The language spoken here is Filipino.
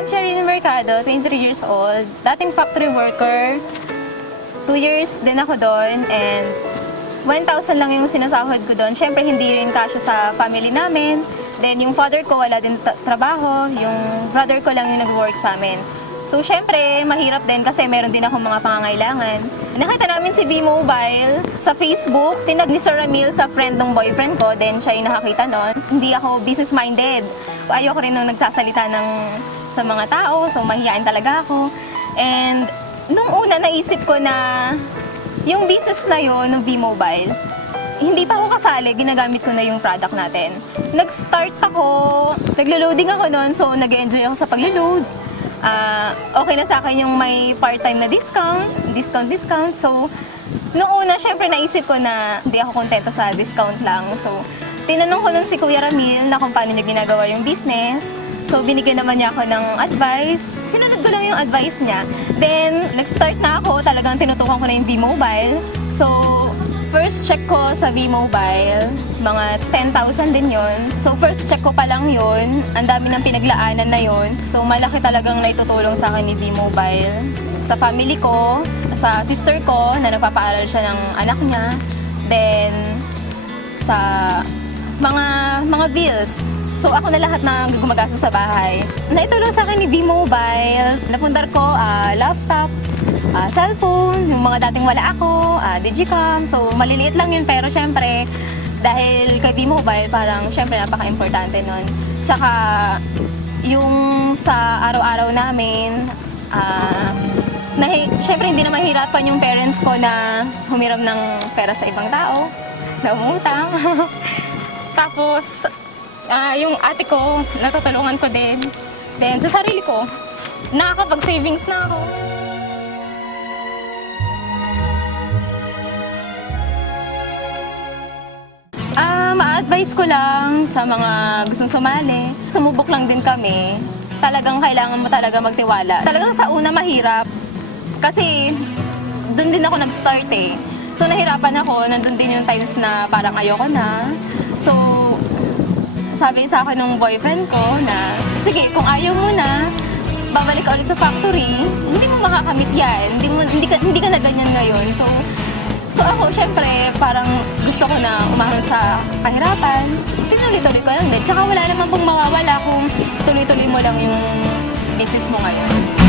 I'm Sherilyn Mercado, 23 years old. Dating factory worker. 2 years din ako doon and 1,000 lang yung sinasahod ko doon. Siyempre, hindi rin kasya sa family namin. Then, yung father ko wala din trabaho. Yung brother ko lang yung nag-work sa amin. So, siyempre, mahirap din kasi meron din akong mga pangangailangan. Nakita namin si V-Mobile sa Facebook. Tinag ni Sir Ramil sa friend ng boyfriend ko. Then, siya yung nakakita noon. Hindi ako business-minded. Ayoko rin nung nagsasalita sa mga tao. So, mahihain talaga ako. And, nung una, naisip ko na yung business na yun, ng V-Mobile, hindi pa ako kasali, ginagamit ko na yung product natin. Nag-start ako, naglo-loading ako noon, so nag-enjoy ako sa pag-load. Okay na sa akin yung may part-time na discount. So, noong una, syempre naisip ko na hindi ako kontento sa discount lang. So, tinanong ko nun si Kuya Ramil na kung paano niya ginagawa yung business. So, binigyan naman niya ako ng advice. Sinunod ko lang yung advice niya. Then, nag-start na ako. Talagang tinutukan ko na yung V-Mobile. So, first check ko sa V-Mobile, mga 10,000 din yon. So, first check ko pa lang yun. Ang dami ng pinaglaanan na yun. So, malaki talagang naitutulong sa akin ni V-Mobile. Sa family ko, sa sister ko, na nagpapaaral siya ng anak niya. Then, sa mga bills. So, ako na lahat na gumagastos sa bahay. Naitulong sa akin ni V-Mobile. Napundar ko, laptop, cellphone, yung mga dating wala ako, Digicam. So, maliliit lang yun, pero syempre, dahil kay V-Mobile, parang syempre napaka-importante nun. Tsaka, yung sa araw-araw namin, syempre hindi na mahirapan yung parents ko na humiram ng pera sa ibang tao, na umutang. Tapos, yung ate ko, natutulungan ko din. Then, sa sarili ko, nakakapag-savings na ako. Ma-advise ko lang sa mga gustong sumali. Sumubok lang din kami. Talagang kailangan mo talaga magtiwala. Talagang sa una mahirap. Kasi, doon din ako nag-start eh. So, nahirapan ako. Nandun din yung times na parang ayoko na. So, sabi sa akin ng boyfriend ko na, sige, kung ayaw mo na, babalik ka ulit sa factory, hindi mo makakamit yan. Hindi ka na ganyan ngayon. So ako, syempre, parang gusto ko na umahon sa kahirapan. Tinuloy-tuloy ko lang din. Tsaka wala naman pong mawawala kung tuloy-tuloy mo lang yung business mo ngayon.